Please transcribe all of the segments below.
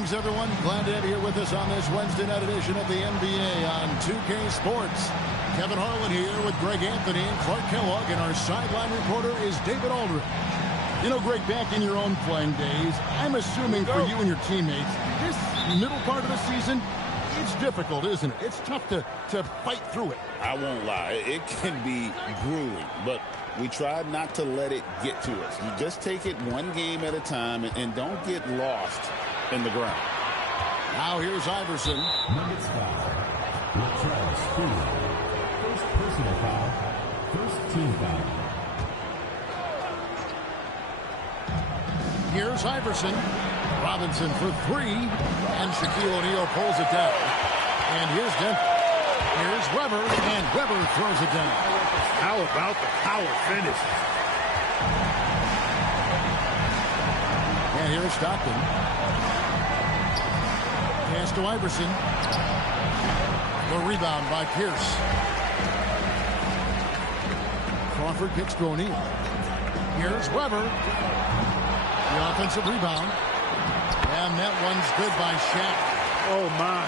Greetings, everyone. Glad to have you here with us on this Wednesday night edition of the NBA on 2K Sports. Kevin Harlan here with Greg Anthony and Clark Kellogg, and our sideline reporter is David Aldridge. You know, Greg, back in your own playing days, I'm assuming for you and your teammates, this middle part of the season, it's difficult, isn't it? It's tough to fight through it. I won't lie. It can be grueling, but we try not to let it get to us. You just take it one game at a time and don't get lost in the ground. Now here's Iverson. Nuggets foul. Latrell's field. First personal foul. First team foul. Here's Iverson. Robinson for three. And Shaquille O'Neal pulls it down. And here's Denver. Here's Weber. And Weber throws it down. How about the power finish? And here's Stockton. Pass to Iverson. The rebound by Pierce. Crawford kicks to O'Neal. Here's Weber. The offensive rebound. And that one's good by Shaq. Oh, my.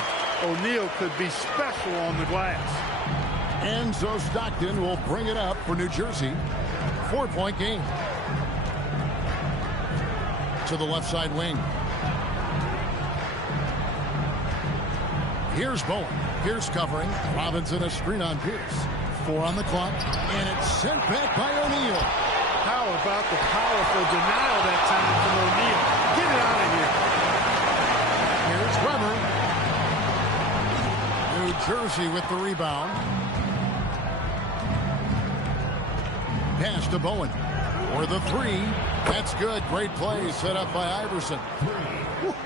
O'Neal could be special on the glass. And so Stockton will bring it up for New Jersey. 4-point game. To the left side wing. Here's Bowen. Pierce covering. Robinson a screen on Pierce. 4 on the clock. And it's sent back by O'Neal. How about the powerful denial that time from O'Neal? Get it out of here. Here's Weber. New Jersey with the rebound. Pass to Bowen. For the three. That's good. Great play set up by Iverson.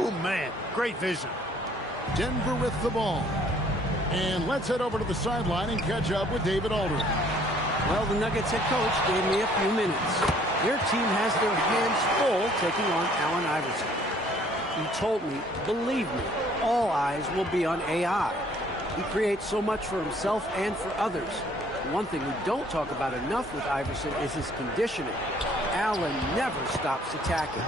Oh, man. Great vision. Denver with the ball. And let's head over to the sideline and catch up with David Aldridge. Well, the Nuggets head coach gave me a few minutes. Their team has their hands full taking on Allen Iverson. He told me, believe me, all eyes will be on AI. He creates so much for himself and for others. One thing we don't talk about enough with Iverson is his conditioning. Allen never stops attacking.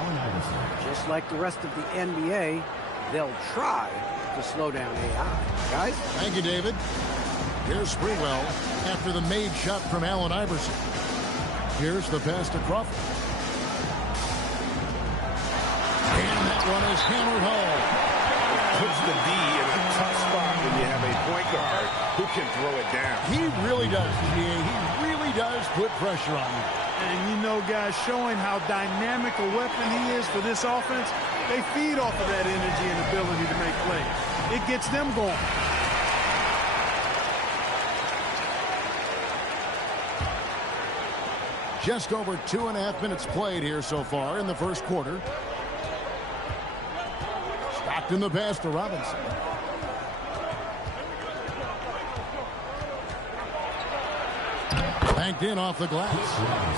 Just like the rest of the NBA, they'll try to slow down AI. Guys? Thank you, David. Here's Sprewell after the made shot from Allen Iverson. Here's the pass to Crawford. And that one is hammered home. Puts the D in a tough spot when you have a point guard who can throw it down. He really does. He really does put pressure on him. And you know, guys, showing how dynamic a weapon he is for this offense, they feed off of that energy and ability to make plays. It gets them going. Just over 2.5 minutes played here so far in the first quarter. Stockton the pass to Robinson. Banked in off the glass.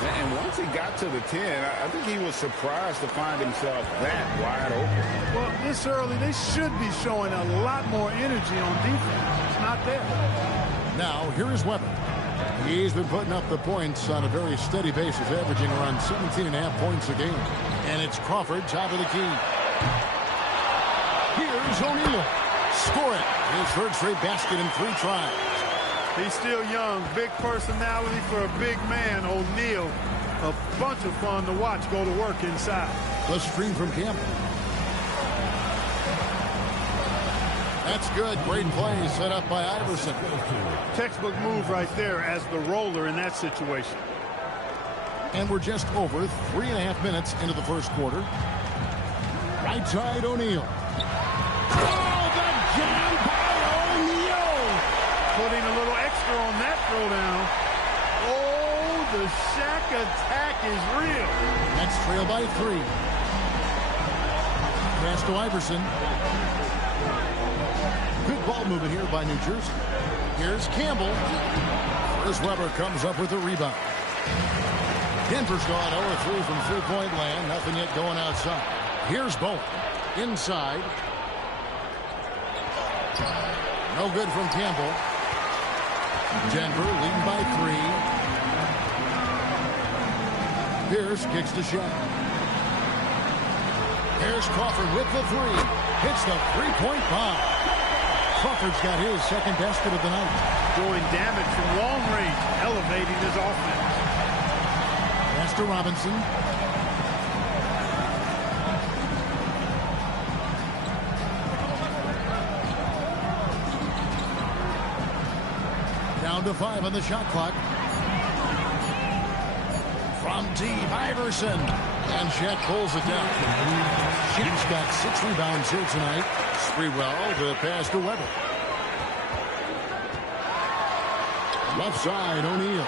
And once he got to the 10, I think he was surprised to find himself that wide open. Well, this early, they should be showing a lot more energy on defense. It's not there. Now, here is Weber. He's been putting up the points on a very steady basis, averaging around 17.5 points a game. And it's Crawford, top of the key. Here's O'Neal. Score it. His third straight basket in 3 tries. He's still young. Big personality for a big man. O'Neal, a bunch of fun to watch go to work inside. The stream from Campbell. That's good. Great play set up by Iverson. Textbook move right there as the roller in that situation. And we're just over 3.5 minutes into the first quarter. Right side, O'Neal. Oh, the jam by O'Neal. Putting a little extra on that throwdown. Oh, the Shaq attack is real. Next trail by 3. Pass to Iverson. Good ball movement here by New Jersey. Here's Campbell. First Weber comes up with a rebound. Denver's gone 0-3 from three-point land. Nothing yet going outside. Here's Bowen. Inside. No good from Campbell. Denver leading by 3. Pierce kicks to Shaq. Here's Crawford with the 3. hits the three-point bomb. Crawford's got his second basket of the night. Doing damage from long range, elevating his offense. Pass to Robinson. Down to 5 on the shot clock. From deep, Iverson. And Shaq pulls it down. Shaq's got 6 rebounds here tonight. Sprewell to pass to Weber. Left side, O'Neal.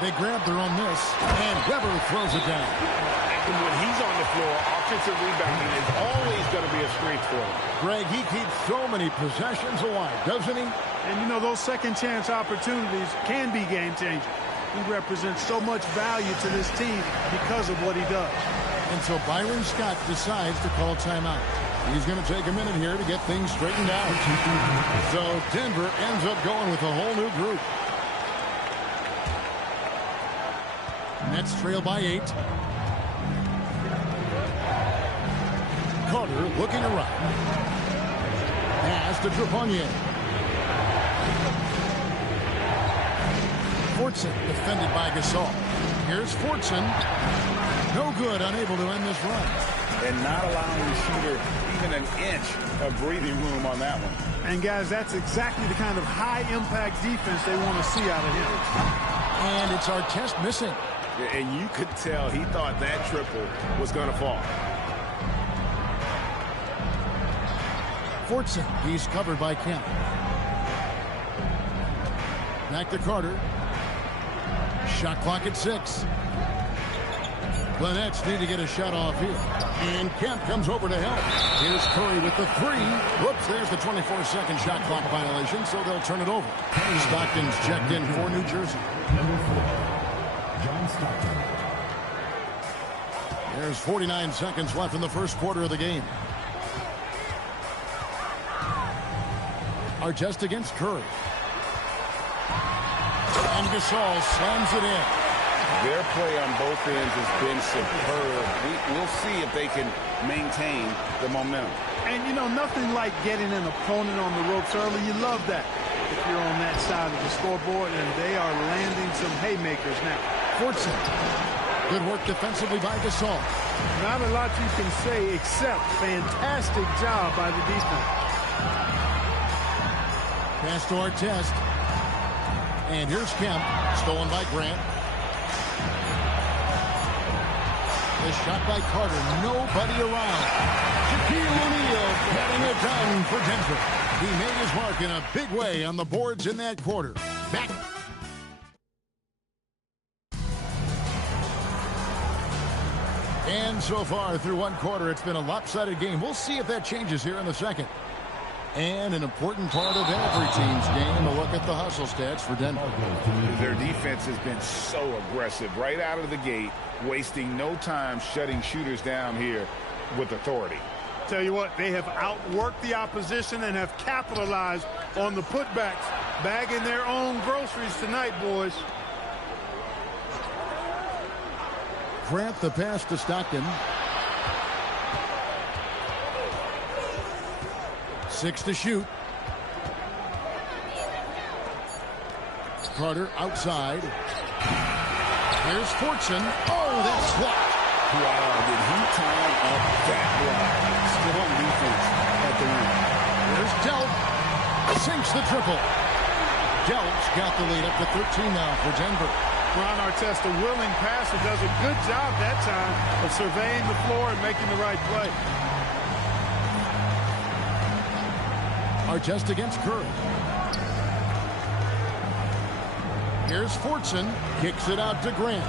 They grab their own miss, and Weber throws it down. And when he's on the floor, offensive rebounding is always going to be a strength for him. Greg, he keeps so many possessions alive, doesn't he? And, you know, those second-chance opportunities can be game-changing. He represents so much value to this team because of what he does. And so Byron Scott decides to call timeout. He's going to take a minute here to get things straightened out. So Denver ends up going with a whole new group. Nets trail by 8. Carter looking around. Pass to Trepanier. Fortson defended by Gasol. Here's Fortson. No good, unable to end this run. And not allowing the shooter even an inch of breathing room on that one. And, guys, that's exactly the kind of high-impact defense they want to see out of him. And it's Artest missing. And you could tell he thought that triple was going to fall. Fortson, he's covered by Kemp. Back to Carter. Shot clock at 6. The Nets need to get a shot off here. And Kemp comes over to help. Here's Curry with the 3. Whoops, there's the 24-second shot clock violation, so they'll turn it over. Stockton's checked in for New Jersey. Number 4, John Stockton. There's 49 seconds left in the first quarter of the game. Artest against Curry. And Gasol slams it in. Their play on both ends has been superb. We'll see if they can maintain the momentum. And, you know, nothing like getting an opponent on the ropes early. You love that if you're on that side of the scoreboard, and they are landing some haymakers now. Fortson. Good work defensively by Gasol. Not a lot you can say except fantastic job by the defense. Pass to Artest. And here's Kemp. Stolen by Grant. The shot by Carter. Nobody around. Shaquille O'Neal getting it done for Denver. He made his mark in a big way on the boards in that quarter. Back. And so far through one quarter, it's been a lopsided game. We'll see if that changes here in the second. And an important part of every team's game, a look at the hustle stats for Denver. Their defense has been so aggressive right out of the gate, wasting no time shutting shooters down here with authority. Tell you what, they have outworked the opposition and have capitalized on the putbacks, bagging their own groceries tonight, boys. Grant the pass to Stockton. 6 to shoot. Carter outside. Here's Fortson. Oh, that's blocked. Wow, did he time up that block? Strong defense at the rim. There's Delp. Sinks the triple. Delp's got the lead up to 13 now for Denver. Ron Artest, a willing passer, does a good job that time of surveying the floor and making the right play. Artest against Curry. Here's Fortson. Kicks it out to Grant.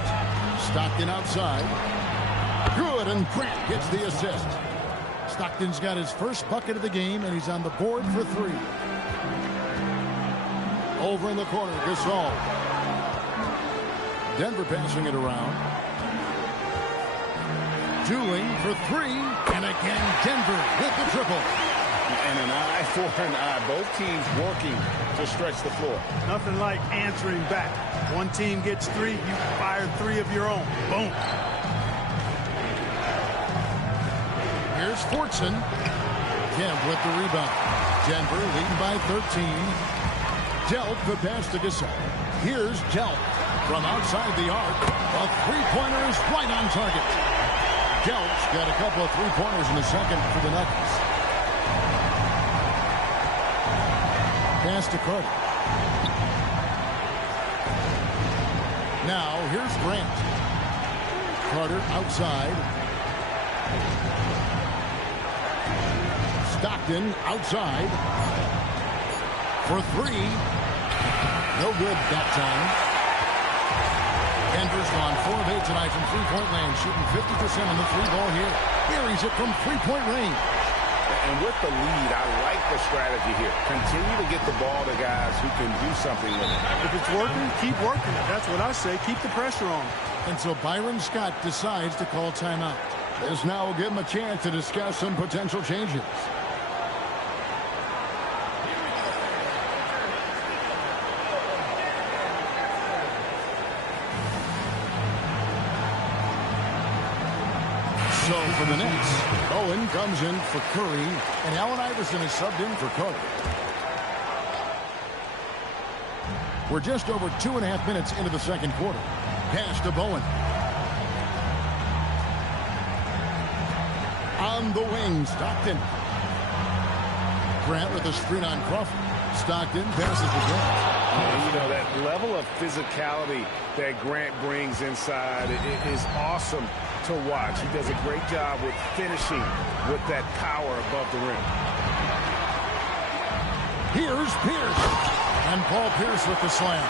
Stockton outside. Good, and Grant gets the assist. Stockton's got his first bucket of the game, and he's on the board for 3. Over in the corner, Gasol. Denver passing it around. Dooling for 3, and again Denver with the triple. And an eye for an eye. Both teams working to stretch the floor. Nothing like answering back. One team gets 3, you fire 3 of your own. Boom. Here's Fortson. Kemp with the rebound. Denver leading by 13. Delk the pass to Gasol. Here's Delk from outside the arc. A three-pointer is right on target. Delk's got a couple of three-pointers in the second for the Nuggets. Pass to Carter. Now here's Grant. Carter outside. Stockton outside for three. No good that time. Denver's gone 4 of 8 tonight from three-point land, shooting 50% on the three ball here. Buries it from three-point range. And with the lead, I like the strategy here. Continue to get the ball to guys who can do something with it. If it's working, keep working it. That's what I say. Keep the pressure on. And so Byron Scott decides to call timeout. This now will give him a chance to discuss some potential changes. So for the Nets, Bowen comes in for Curry, and Allen Iverson is subbed in for Carter. We're just over 2.5 minutes into the second quarter. Pass to Bowen. On the wing, Stockton. Grant with a screen on Crawford. Stockton passes to Grant. You know, that level of physicality that Grant brings inside is awesome to watch. He does a great job with finishing with that power above the rim. Here's Pierce. And Paul Pierce with the slam.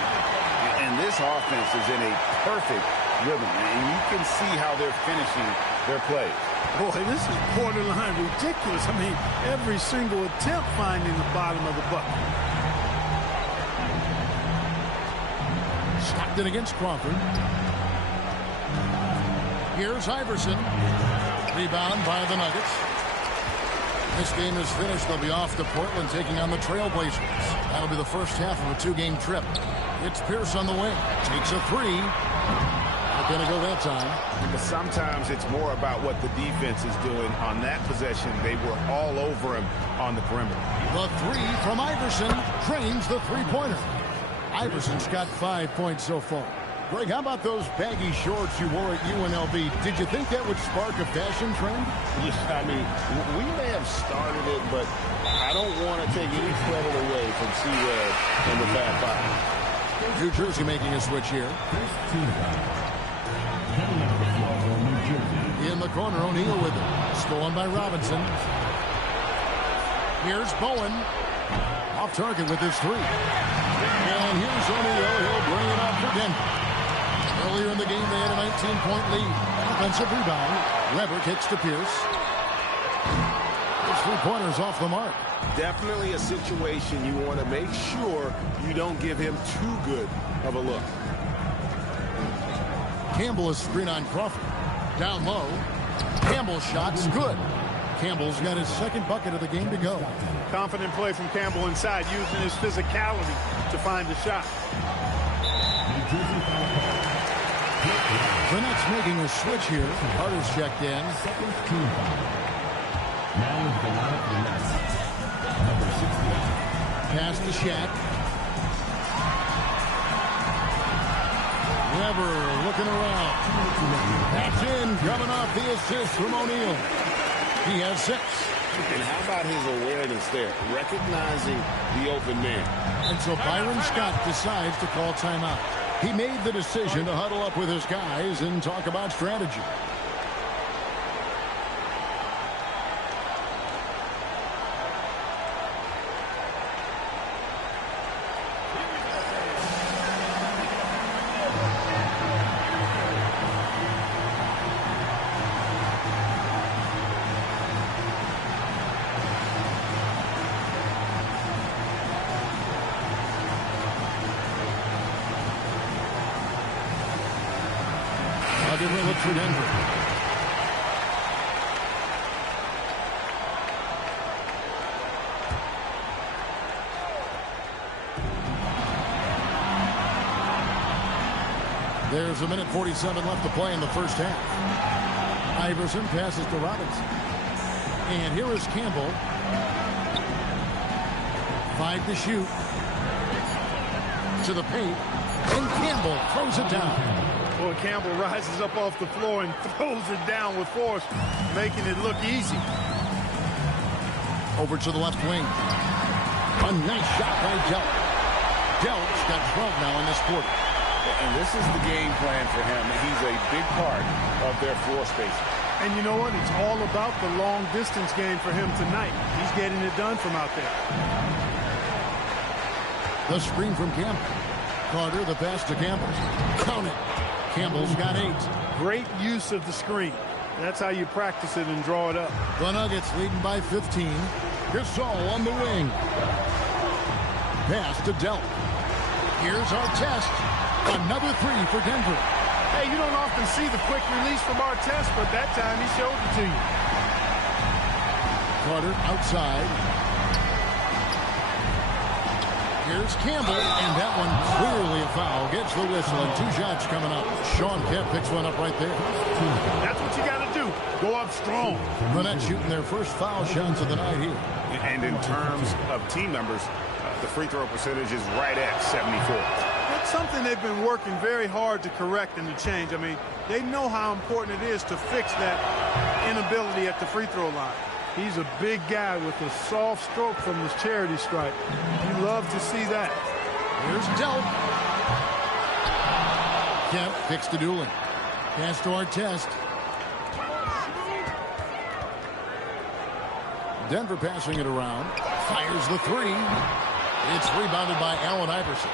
And this offense is in a perfect rhythm, and you can see how they're finishing their plays. Boy, this is borderline ridiculous. I mean, every single attempt finding the bottom of the bucket. Stockton against Crawford. Here's Iverson. Rebound by the Nuggets. This game is finished. They'll be off to Portland taking on the Trailblazers. That'll be the first half of a two-game trip. It's Pierce on the wing. Takes a three. Not going to go that time. But sometimes it's more about what the defense is doing on that possession. They were all over him on the perimeter. The three from Iverson drains the three-pointer. Iverson's got 5 points so far. Greg, how about those baggy shorts you wore at UNLV? Did you think that would spark a fashion trend? Yeah, I mean, we may have started it, but I don't want to take any credit away from C-Red and the Fab Five. New Jersey making a switch here. In the corner, O'Neal with it. Stolen by Robinson. Here's Bowen. Off target with his three. And here's O'Neal. He'll bring it up for Denver. Earlier in the game, they had a 19-point lead. Offensive rebound. Weber kicks to Pierce. His three-pointer's off the mark. Definitely a situation you want to make sure you don't give him too good of a look. Campbell is screen on Crawford. Down low. Campbell's shot's good. Campbell's got his second bucket of the game to go. Confident play from Campbell inside, using his physicality to find the shot. The Nets making a switch here. Carter's checked in. Pass to Shaq. Weber looking around. That's in, coming off the assist from O'Neal. He has 6. And how about his awareness there, recognizing the open man. And so Byron Scott decides to call timeout. He made the decision to huddle up with his guys and talk about strategy. Look for Denver. There's a minute 47 left to play in the first half. Iverson passes to Robinson. And here is Campbell. 5 to shoot. To the paint. And Campbell throws it down. Boy, Campbell rises up off the floor and throws it down with force, making it look easy. Over to the left wing. A nice shot by Delk. Delk's got 12 now in this quarter. And this is the game plan for him. He's a big part of their floor spacing. And you know what? It's all about the long distance game for him tonight. He's getting it done from out there. The screen from Campbell. Carter, the pass to Campbell. Count it. Campbell's got 8. Great use of the screen. That's how you practice it and draw it up. The Nuggets leading by 15. Gasol on the wing. Pass to Delk. Here's our test. Another 3 for Denver. Hey, you don't often see the quick release from Artest, but that time he showed it to you. Carter outside. Here's Campbell, and that one clearly a foul. Gets the whistle, and 2 shots coming up. Sean Kemp picks one up right there. That's what you got to do. Go up strong. The Nets shooting their first foul shots of the night here. And in terms of team numbers, the free throw percentage is right at 74. That's something they've been working very hard to correct and to change. I mean, they know how important it is to fix that inability at the free throw line. He's a big guy with a soft stroke from his charity stripe. You love to see that. Here's Delk. Kemp kicks to Doolin. Pass to Artest. Denver passing it around. Fires the 3. It's rebounded by Allen Iverson.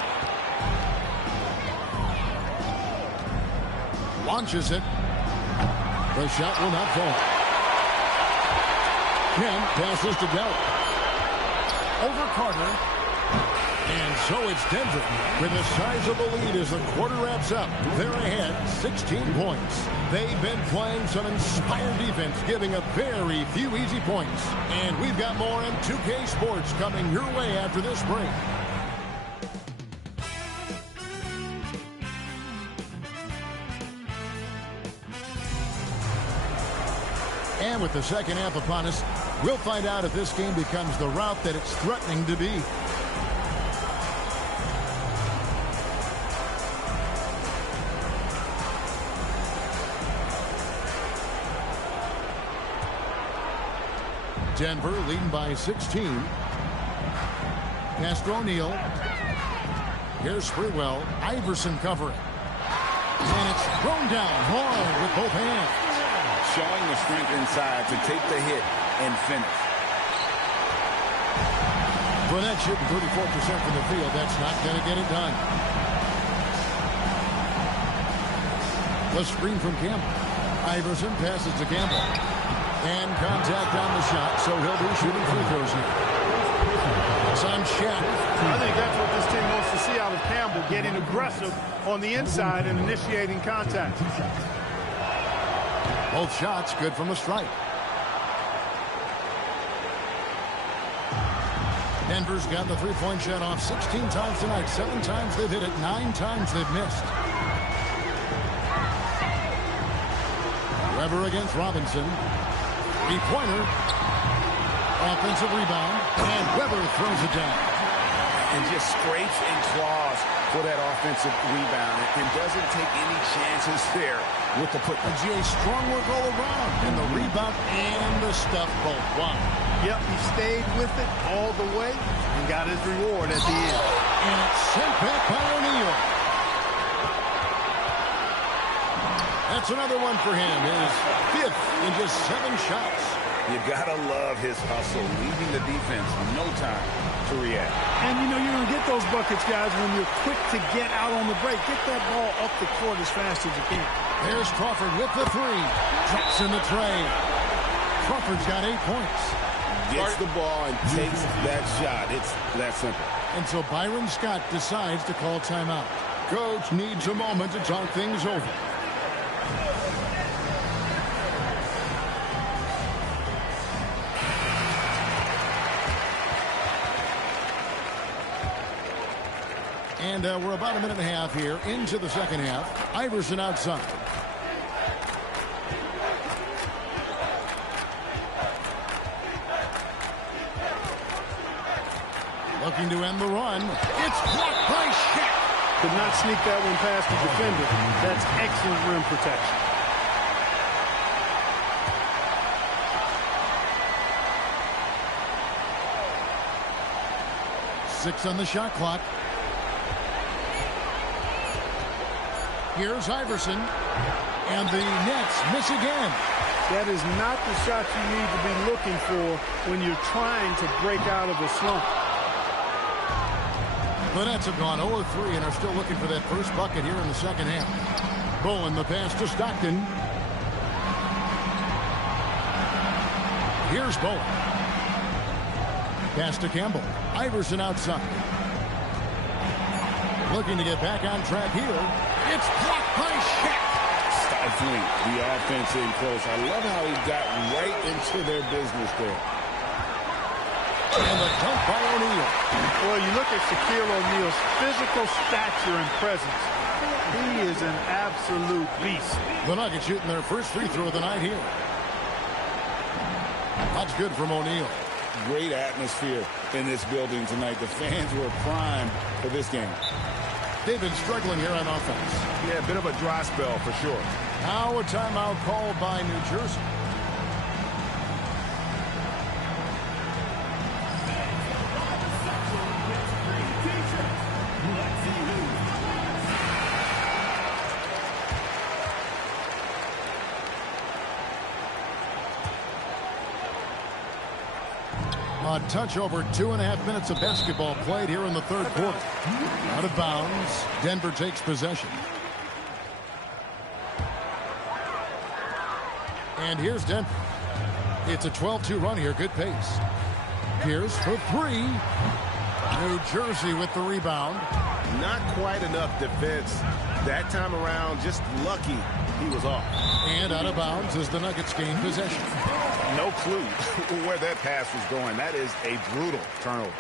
Launches it. The shot will not fall. Kemp passes to Delk. Over Carter. And so it's Denver with a sizable lead as the quarter wraps up. They're ahead 16 points. They've been playing some inspired defense, giving up very few easy points. And we've got more on 2K Sports coming your way after this break. And with the second half upon us, we'll find out if this game becomes the route that it's threatening to be. Denver leading by 16. Pass to O'Neal. Here's Sprewell. Iverson covering. And it's thrown down hard with both hands. Showing the strength inside to take the hit and finish. Burnett shooting 34% from the field. That's not going to get it done. The screen from Campbell. Iverson passes to Campbell. And contact on the shot, so he'll be shooting free throws here. It's on Shaq. I think that's what this team wants to see out of Campbell, getting aggressive on the inside and initiating contact. Both shots good from the stripe. Denver's got the three-point shot off 16 times tonight. 7 times they've hit it, 9 times they've missed. Weber against Robinson. Three-pointer. Offensive rebound. And Weber throws it down. And just scrapes and claws for that offensive rebound. And doesn't take any chances there with the putback. GA strong work all around. And the rebound and the stuff both. Wow. Yep, he stayed with it all the way and got his reward at the end. And it's sent back by O'Neal. That's another one for him. His 5th in just 7 shots. You gotta love his hustle, leaving the defense no time to react. And you know you're gonna get those buckets, guys, when you're quick to get out on the break. Get that ball up the court as fast as you can. There's Crawford with the 3. Drops in the tray. Crawford's got 8 points. Gets the ball and takes that shot. It's that simple. And so Byron Scott decides to call timeout. Coach needs a moment to talk things over. And we're about a minute and a half here into the second half. Iverson outside. Looking to end the run. It's blocked by Shaq. Could not sneak that one past the defender. That's excellent rim protection. Six on the shot clock. Here's Iverson. And the Nets miss again. That is not the shot you need to be looking for when you're trying to break out of a slump. The Nets have gone 0-3 and are still looking for that first bucket here in the second half. Bowen, the pass to Stockton. Here's Bowen. Pass to Campbell. Iverson outside. Looking to get back on track here. It's blocked by Shaq. Stifling the offense in close. I love how he got right into their business there. And the dunk by O'Neal. Well, you look at Shaquille O'Neal's physical stature and presence. He is an absolute beast. The Nuggets shooting their first free throw of the night here. That's good from O'Neal. Great atmosphere in this building tonight. The fans were primed for this game. They've been struggling here on offense. Yeah, a bit of a dry spell for sure. Now a timeout called by New Jersey. A touch over 2.5 minutes of basketball played here in the third quarter. Out of bounds. Denver takes possession. And here's Denver. It's a 12-2 run here. Good pace. Pierce for three. New Jersey with the rebound. Not quite enough defense. That time around, just lucky he was off. And out of bounds as the Nuggets gain possession. No clue where that pass was going. That is a brutal turnover.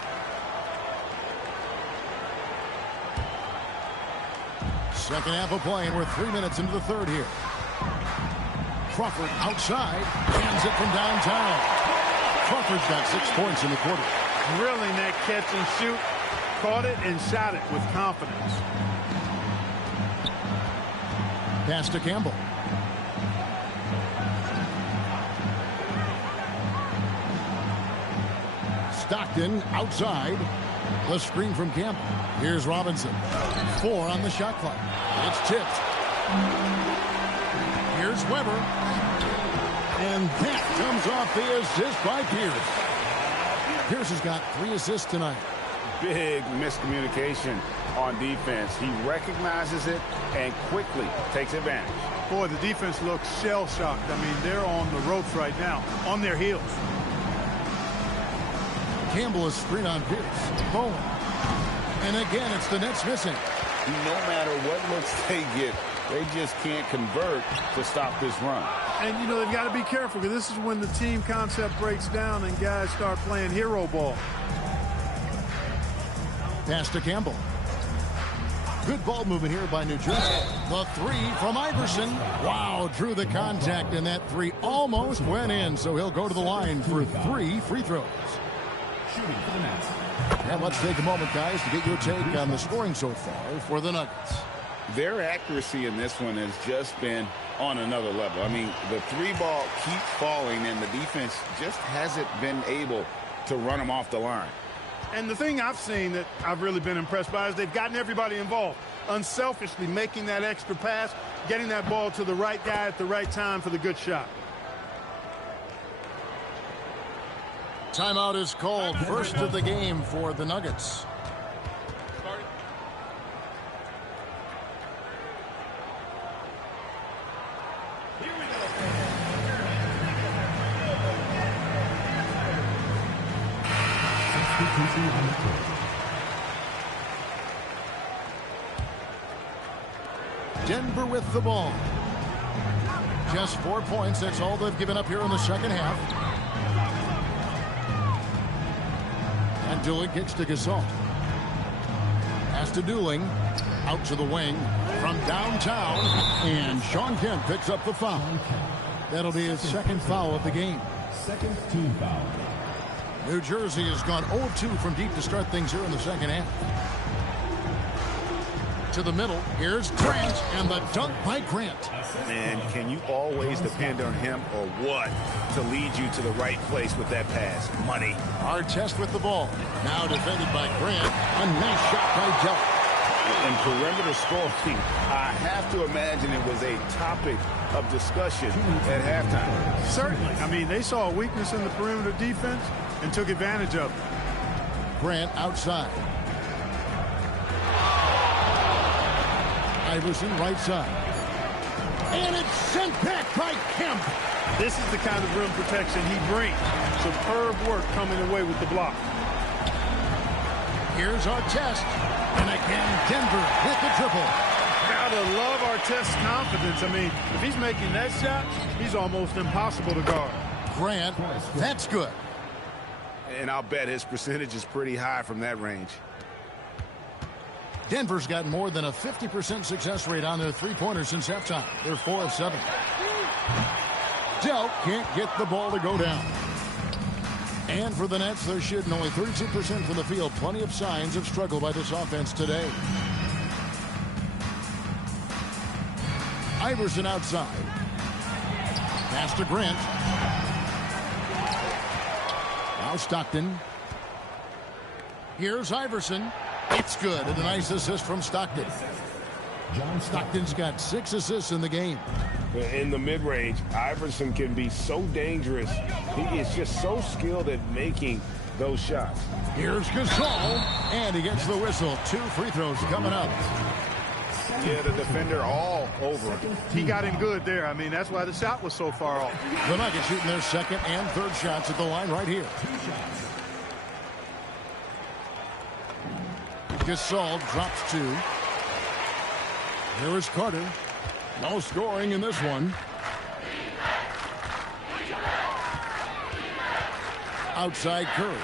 Second half of play, and we're 3 minutes into the third here. Crawford outside, hands it from downtown. Crawford's got 6 points in the quarter. Drilling that catch and shoot. Caught it and shot it with confidence. Pass to Campbell. Stockton outside. The screen from Campbell. Here's Robinson. 4 on the shot clock. It's tipped. Here's Weber. And that comes off the assist by Pierce. Pierce has got 3 assists tonight. Big miscommunication on defense. He recognizes it and quickly takes advantage. Boy, the defense looks shell-shocked. I mean, they're on the ropes right now, on their heels. Campbell is screen on Pierce. Bowen. And again, it's the Nets missing. No matter what looks they get, they just can't convert to stop this run. And, you know, they've got to be careful because this is when the team concept breaks down and guys start playing hero ball. Pass to Campbell. Good ball movement here by New Jersey. The 3 from Iverson. Wow, drew the contact, and that 3 almost went in, so he'll go to the line for 3 free throws. And let's take a moment, guys, to get your take on the scoring so far for the Nuggets. Their accuracy in this one has just been on another level. I mean, the 3 ball keeps falling, and the defense just hasn't been able to run them off the line. And the thing I've seen that I've really been impressed by is they've gotten everybody involved. Unselfishly making that extra pass, getting that ball to the right guy at the right time for the good shot. Timeout is called. First of the game for the Nuggets. Denver with the ball. Just 4 points. That's all they've given up here in the second half. And Dooling kicks to Gasol. Pass to Dooling. Out to the wing from downtown. And Sean Kemp picks up the foul. That'll be his second foul of the game. Second team foul. New Jersey has gone 0-2 from deep to start things here in the second half. To the middle, here's Grant, and the dunk by Grant. Man, can you always depend on him or what to lead you to the right place with that pass? Money. Artest with the ball. Now defended by Grant. A nice shot by Delk. And perimeter scoring, I have to imagine it was a topic of discussion at halftime. Certainly. I mean, they saw a weakness in the perimeter defense and took advantage of it. Grant outside. Iverson right side. And it's sent back by Kemp. This is the kind of rim protection he brings. Superb work coming away with the block. Here's Artest. And again, Denver with the triple. Gotta love Artest's confidence. I mean, if he's making that shot, he's almost impossible to guard. Grant, that's good. And I'll bet his percentage is pretty high from that range. Denver's got more than a 50% success rate on their three-pointers since halftime. They're 4 of 7. Delk can't get the ball to go down. And for the Nets, they're shooting only 32% from the field. Plenty of signs of struggle by this offense today. Iverson outside. Pass to Grant. Now Stockton. Here's Iverson. It's good. And a nice assist from Stockton. Stockton's got 6 assists in the game. In the mid-range, Iverson can be so dangerous. He is just so skilled at making those shots. Here's Gasol, and he gets the whistle. 2 free throws coming up. Yeah, the defender all over him. He got him good there. I mean, that's why the shot was so far off. The Nuggets shooting their second and third shots at the line right here. Gasol drops 2. Here is Carter. No scoring in this one. Outside Curry.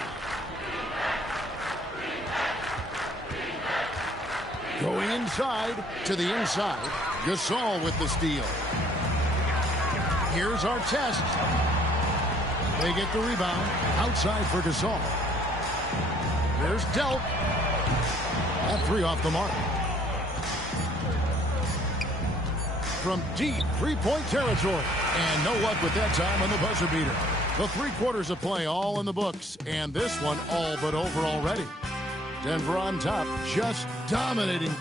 Going inside to the inside. Gasol with the steal. Here's Artest. They get the rebound. Outside for Gasol. There's Delk. That 3 off the mark. From deep three-point territory. And no luck with that time on the buzzer beater. The 3 quarters of play all in the books. And this one all but over already. Denver on top, just dominating.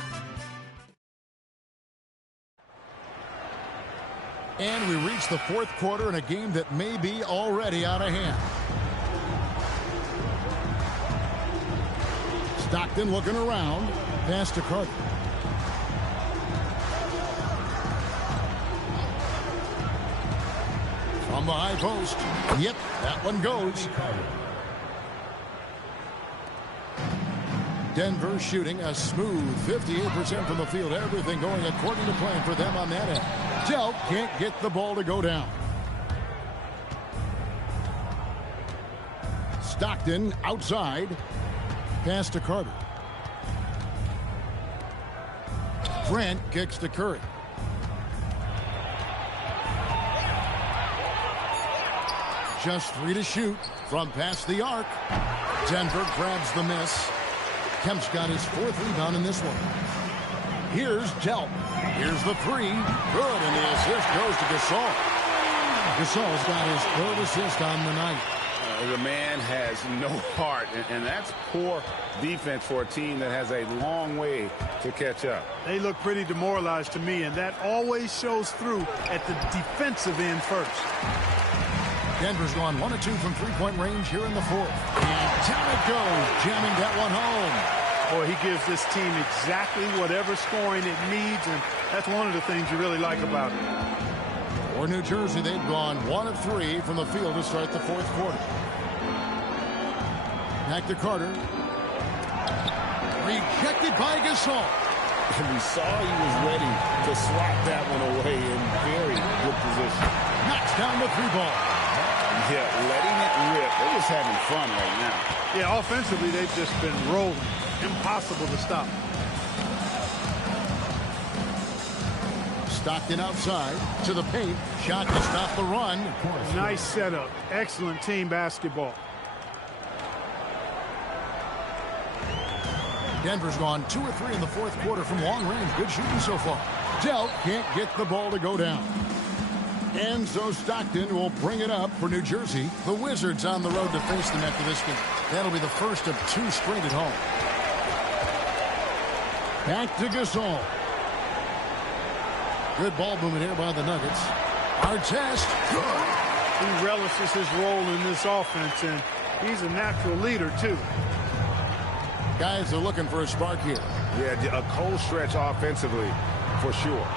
And we reach the 4th quarter in a game that may be already out of hand. Stockton looking around. Pass to Carter. From the high post. Yep, that one goes. Denver shooting a smooth 58% from the field. Everything going according to plan for them on that end. Delk can't get the ball to go down. Stockton outside. Pass to Carter. Grant kicks to Curry. Just 3 to shoot from past the arc. Denver grabs the miss. Kemp's got his 4th rebound in this one. Here's Delk. Here's the 3. Good, and the assist goes to Gasol. Gasol's got his 3rd assist on the night. The man has no heart, and that's poor defense for a team that has a long way to catch up. They look pretty demoralized to me, and that always shows through at the defensive end first. Denver's gone 1 of 2 from three-point range here in the 4th. And down it goes, jamming that one home. Boy, he gives this team exactly whatever scoring it needs, and that's one of the things you really like about it. For New Jersey, they've gone 1 of 3 from the field to start the 4th quarter. Back to Carter. Rejected by Gasol. And we saw he was ready to swat that one away in very good position. Knocks down the 3-ball. Yeah, letting it rip. They're just having fun right now. Yeah, offensively, they've just been rolling. Impossible to stop. Stockton outside to the paint. Shot to stop the run. Nice setup. Excellent team basketball. Denver's gone 2 or 3 in the fourth quarter from long range. Good shooting so far. Delt can't get the ball to go down. And so Stockton will bring it up for New Jersey. The Wizards on the road to face them after this game. That'll be the first of 2 straight at home. Back to Gasol. Good ball movement here by the Nuggets. Artest. He relishes his role in this offense, and he's a natural leader, too. Guys are looking for a spark here. Yeah, a cold stretch offensively, for sure.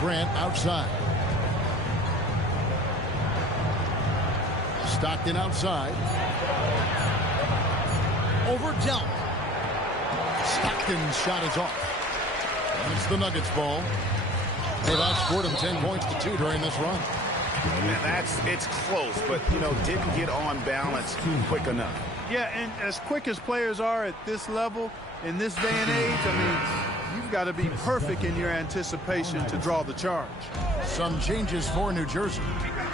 Grant outside. Stockton outside. Over Delt. Stockton's shot is off. And it's the Nuggets ball. They've outscored them 10 points to 2 during this run. And it's close, but, didn't get on balance quick enough. Yeah, and as quick as players are at this level, in this day and age, I mean, you've got to be perfect in your anticipation to draw the charge. Some changes for New Jersey.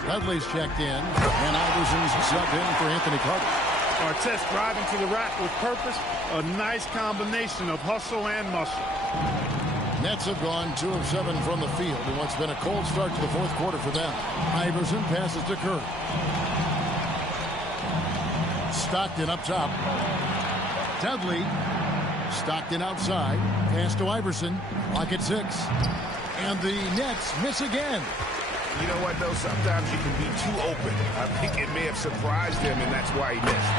Dudley's checked in, and Iverson's subbed in for Anthony Carter. Artest driving to the rack with purpose. A nice combination of hustle and muscle. Nets have gone 2 of 7 from the field in what's been a cold start to the fourth quarter for them. Iverson passes to Curry. Stockton up top. Dudley. Stockton outside. Pass to Iverson. Clock at 6. And the Nets miss again. You know what, though? Sometimes you can be too open. I think it may have surprised him, and that's why he missed.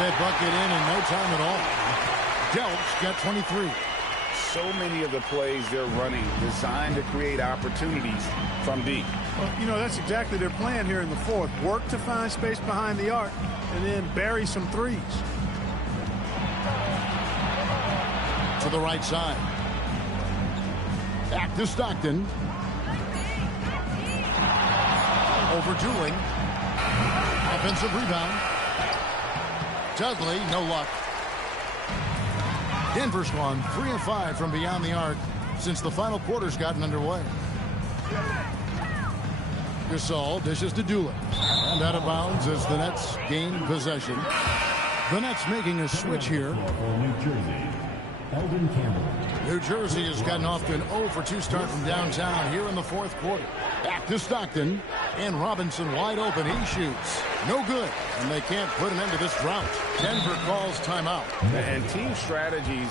That bucket in no time at all. Delt's got 23. So many of the plays they're running designed to create opportunities from deep. Well, that's exactly their plan here in the fourth. Work to find space behind the arc and then bury some threes. To the right side. Back to Stockton. Overdoing. Offensive rebound. Dudley, no luck. Denver's gone 3 of 5 from beyond the arc since the final quarter's gotten underway. Gasol dishes to Doolin. And out of bounds as the Nets gain possession. The Nets making a switch here. New Jersey, Eldon Campbell. New Jersey has gotten off to an 0 for 2 start from downtown here in the fourth quarter. Back to Stockton. And Robinson wide open. He shoots. No good. And they can't put an end to this drought. Denver calls timeout. And team strategies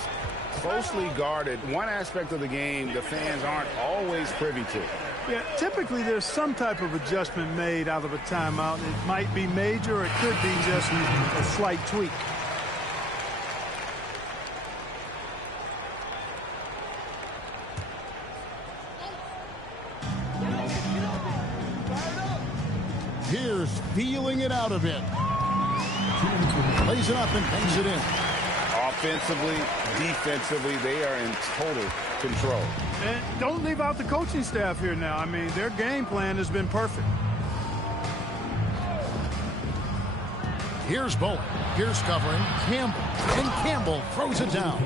closely guarded. One aspect of the game the fans aren't always privy to. Yeah, typically there's some type of adjustment made out of a timeout. It might be major, or it could be just a slight tweak. Here's feeling it out a bit. Lays it up and bangs it in. Offensively, defensively, they are in total control. And don't leave out the coaching staff here now. I mean, their game plan has been perfect. Here's Bowen. Here's covering Campbell. And Campbell throws it down.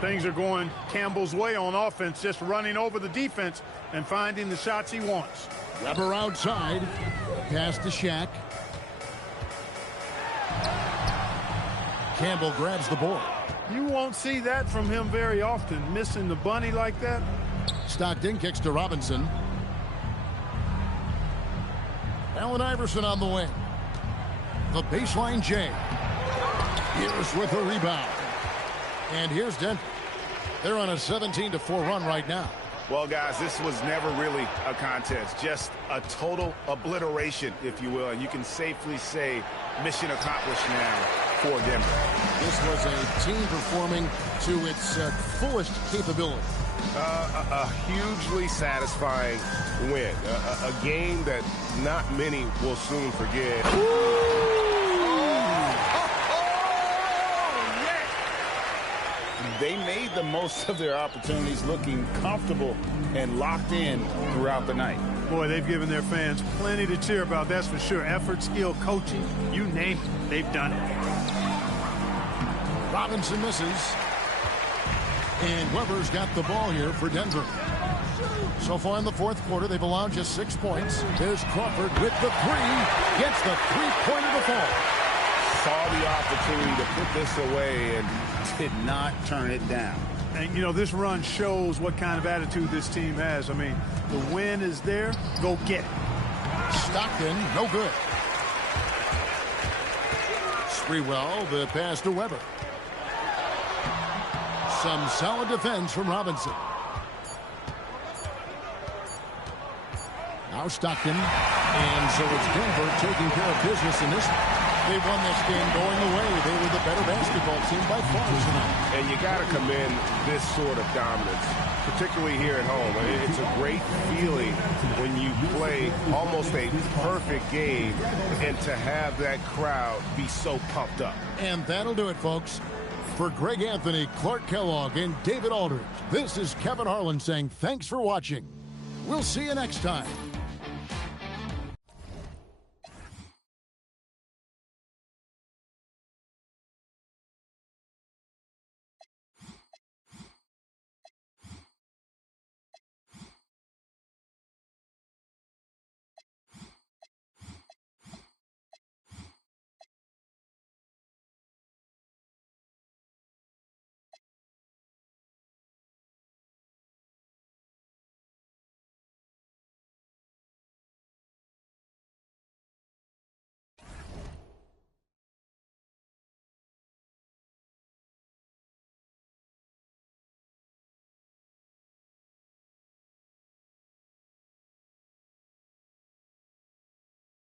Things are going Campbell's way on offense, just running over the defense and finding the shots he wants. Weber outside. Pass to Shaq. Campbell grabs the board. You won't see that from him very often, missing the bunny like that. Stockton kicks to Robinson. Allen Iverson on the wing. The baseline J. Here's with a rebound. And here's Denver. They're on a 17-4 run right now. Well, guys, this was never really a contest. Just a total obliteration, if you will. And you can safely say mission accomplished now for Denver. This was a team performing to its fullest capability. A hugely satisfying win. A game that not many will soon forget. They made the most of their opportunities, looking comfortable and locked in throughout the night. Boy, they've given their fans plenty to cheer about, that's for sure. Effort, skill, coaching, you name it, they've done it. Robinson misses. And Weber's got the ball here for Denver. So far in the fourth quarter, they've allowed just 6 points. There's Crawford with the three. Gets the three-pointer to fall. saw the opportunity to put this away and did not turn it down. And, you know, this run shows what kind of attitude this team has. I mean, the win is there. Go get it. Stockton, no good. Sprewell, the pass to Weber. Some solid defense from Robinson. Now Stockton. And so it's Denver taking care of business in this. They won this game going away. They were the better basketball team by far tonight. And you got to commend this sort of dominance, particularly here at home. It's a great feeling when you play almost a perfect game and to have that crowd be so pumped up. And that'll do it, folks. For Greg Anthony, Clark Kellogg, and David Aldridge, this is Kevin Harlan saying thanks for watching. We'll see you next time.